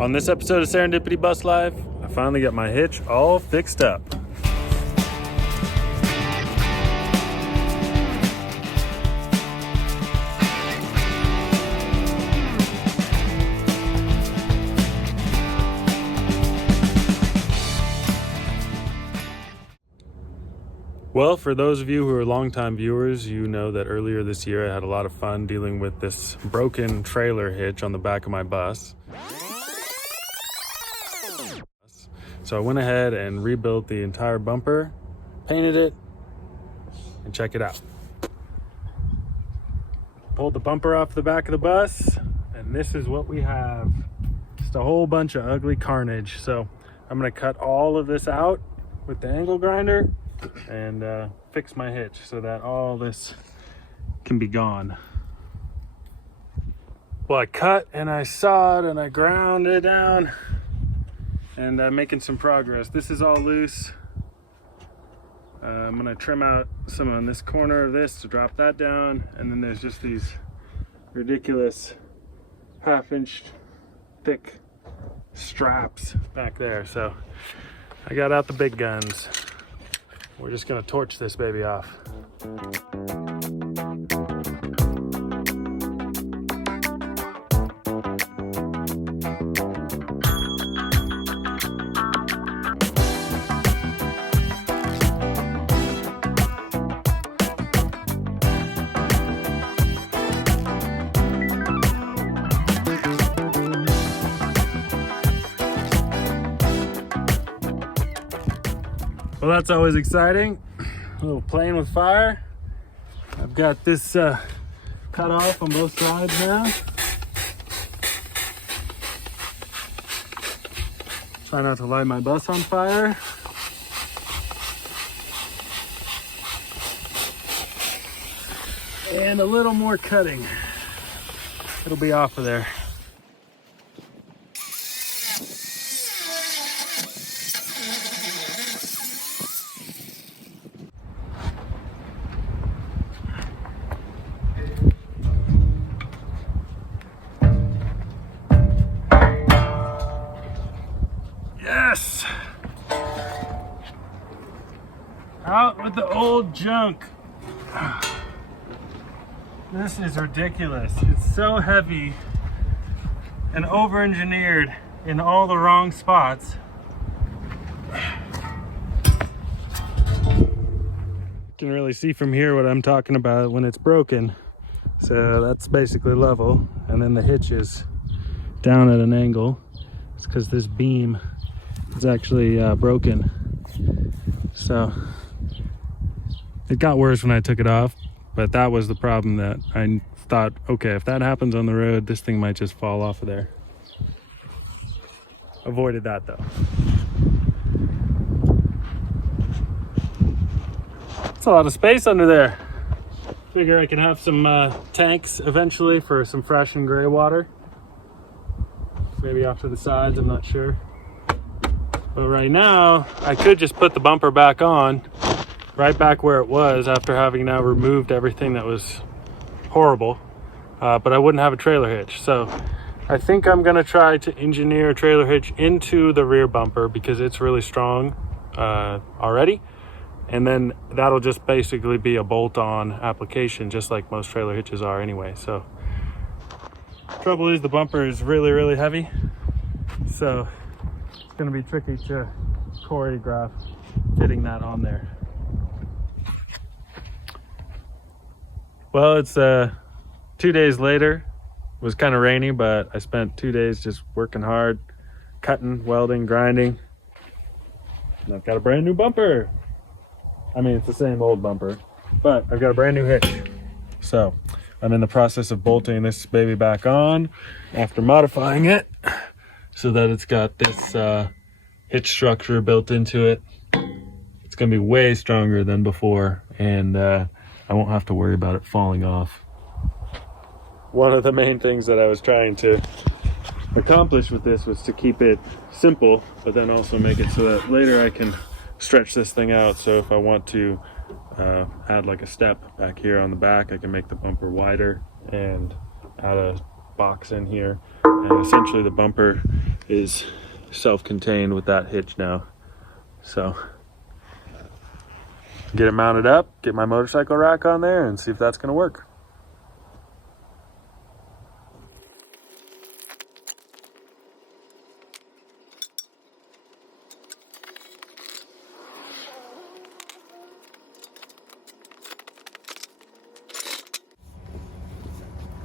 On this episode of Serendipity Bus Life, I finally got my hitch all fixed up. Well, for those of you who are longtime viewers, you know that earlier this year I had a lot of fun dealing with this broken trailer hitch on the back of my bus. So I went ahead and rebuilt the entire bumper, painted it, and check it out. Pulled the bumper off the back of the bus, and this is what we have. Just a whole bunch of ugly carnage. So I'm gonna cut all of this out with the angle grinder and fix my hitch so that all this can be gone. Well, I cut and I sawed and I ground it down, and I'm making some progress. This is all loose. I'm gonna trim out some on this corner of this to drop that down, and then there's just these ridiculous half-inch thick straps back there. So I got out the big guns. We're just gonna torch this baby off. Well, that's always exciting. A little playing with fire. I've got this cut off on both sides now. Try not to light my bus on fire. And a little more cutting. It'll be off of there. Yes! Out with the old junk. This is ridiculous. It's so heavy and over-engineered in all the wrong spots. You can really see from here what I'm talking about when it's broken. So that's basically level, and then the hitch is down at an angle. It's because this beam is actually broken. So it got worse when I took it off, but that was the problem that I thought, okay, if that happens on the road, this thing might just fall off of there. Avoided that though. It's a lot of space under there. Figure I can have some tanks eventually for some fresh and gray water. Maybe off to the sides, I'm not sure. But right now, I could just put the bumper back on, right back where it was after having now removed everything that was horrible. But I wouldn't have a trailer hitch. So I think I'm gonna try to engineer a trailer hitch into the rear bumper because it's really strong already. And then that'll just basically be a bolt-on application, just like most trailer hitches are anyway. So trouble is the bumper is really, really heavy. So it's gonna be tricky to choreograph fitting that on there. Well, it's 2 days later. It was kind of rainy, but I spent 2 days just working hard, cutting, welding, grinding. And I've got a brand new bumper. I mean, it's the same old bumper, but I've got a brand new hitch. So I'm in the process of bolting this baby back on after modifying it so that it's got this hitch structure built into it. It's gonna be way stronger than before, and I won't have to worry about it falling off. One of the main things that I was trying to accomplish with this was to keep it simple, but then also make it so that later I can stretch this thing out. So if I want to add like a step back here on the back, I can make the bumper wider and add a box in here. And essentially the bumper is self-contained with that hitch now. So get it mounted up, get my motorcycle rack on there, and see if that's gonna work.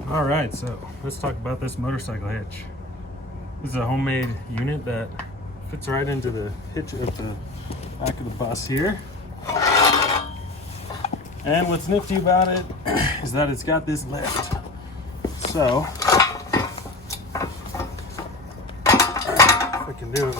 All right, so let's talk about this motorcycle hitch. This is a homemade unit that fits right into the hitch of the back of the bus here. And what's nifty about it is that it's got this lift. So, if I can do it.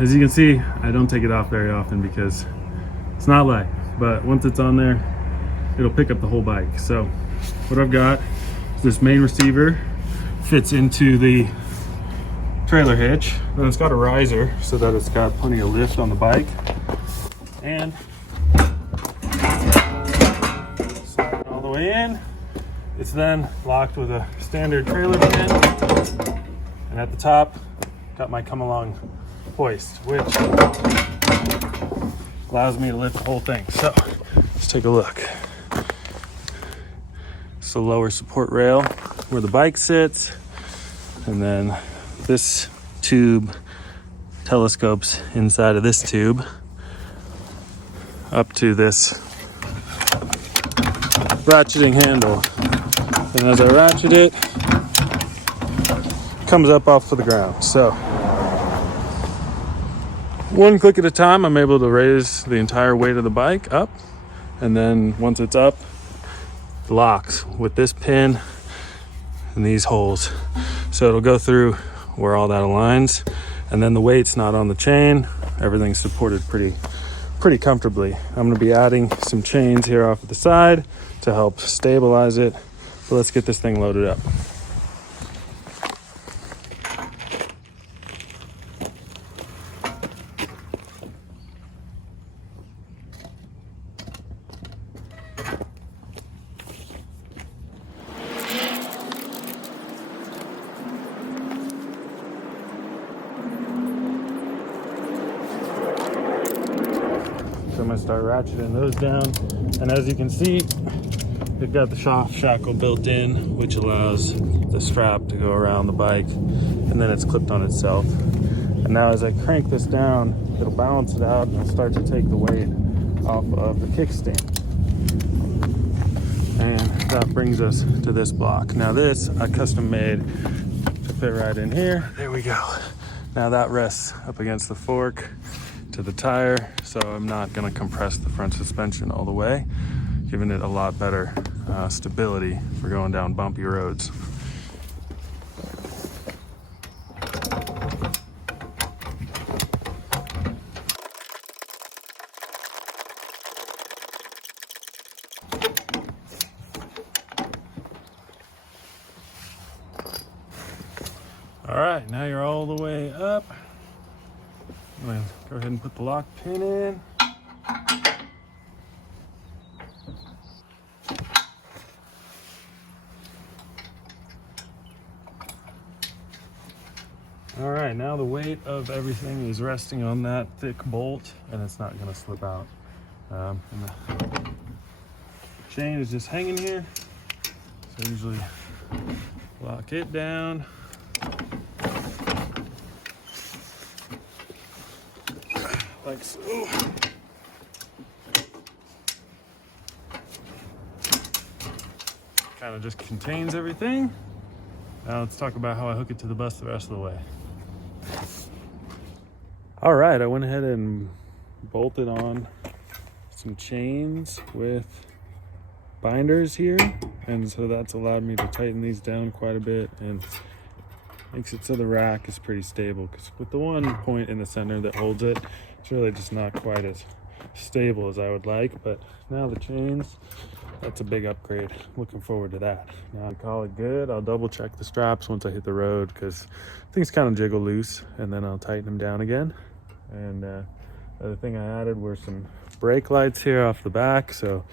As you can see, I don't take it off very often because it's not light, but once it's on there, it'll pick up the whole bike. So what I've got is this main receiver fits into the trailer hitch, and it's got a riser so that it's got plenty of lift on the bike. And slide it all the way in. It's then locked with a standard trailer pin, and at the top, got my come along hoist, which allows me to lift the whole thing. So let's take a look. It's the lower support rail where the bike sits, and then this tube telescopes inside of this tube up to this ratcheting handle, and as I ratchet it, it comes up off of the ground. So one click at a time, I'm able to raise the entire weight of the bike up, and then once it's up, it locks with this pin and these holes. So it'll go through where all that aligns, and then the weight's not on the chain. Everything's supported pretty comfortably. I'm going to be adding some chains here off of the side to help stabilize it. So let's get this thing loaded up. So I'm going to start ratcheting those down, and as you can see, they've got the soft shackle built in, which allows the strap to go around the bike, and then it's clipped on itself. And now as I crank this down, it'll balance it out and it'll start to take the weight off of the kickstand. And that brings us to this block. Now this I custom made to fit right in here. There we go. Now that rests up against the fork to the tire, so I'm not going to compress the front suspension all the way, giving it a lot better stability for going down bumpy roads. All right, now you're all the way up. I'm gonna go ahead and put the lock pin in. All right, now the weight of everything is resting on that thick bolt, and it's not gonna slip out. And the chain is just hanging here. So I usually lock it down. Like so. Kind of just contains everything. Now let's talk about how I hook it to the bus the rest of the way. All right, I went ahead and bolted on some chains with binders here, and so that's allowed me to tighten these down quite a bit and makes it so the rack is pretty stable, because with the one point in the center that holds it, it's really just not quite as stable as I would like. But now the chains that's a big upgrade. Looking forward to that. Now to call it good, I'll double check the straps once I hit the road because things kind of jiggle loose, and then I'll tighten them down again. And the other thing I added were some brake lights here off the back. So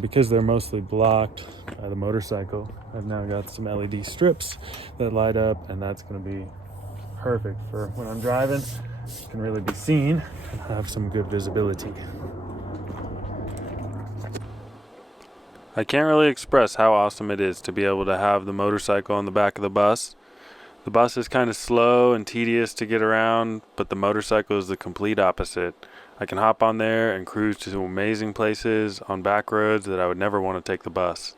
because they're mostly blocked by the motorcycle, I've now got some LED strips that light up, and that's going to be perfect for when I'm driving. It can really be seen and have some good visibility. I can't really express how awesome it is to be able to have the motorcycle on the back of the bus. The bus is kind of slow and tedious to get around, but the motorcycle is the complete opposite. I can hop on there and cruise to some amazing places on back roads that I would never want to take the bus.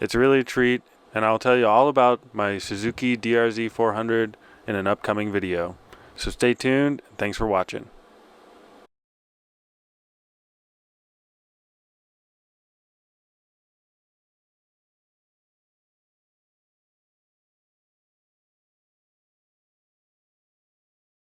It's really a treat, and I'll tell you all about my Suzuki DRZ 400 in an upcoming video. So stay tuned, and thanks for watching.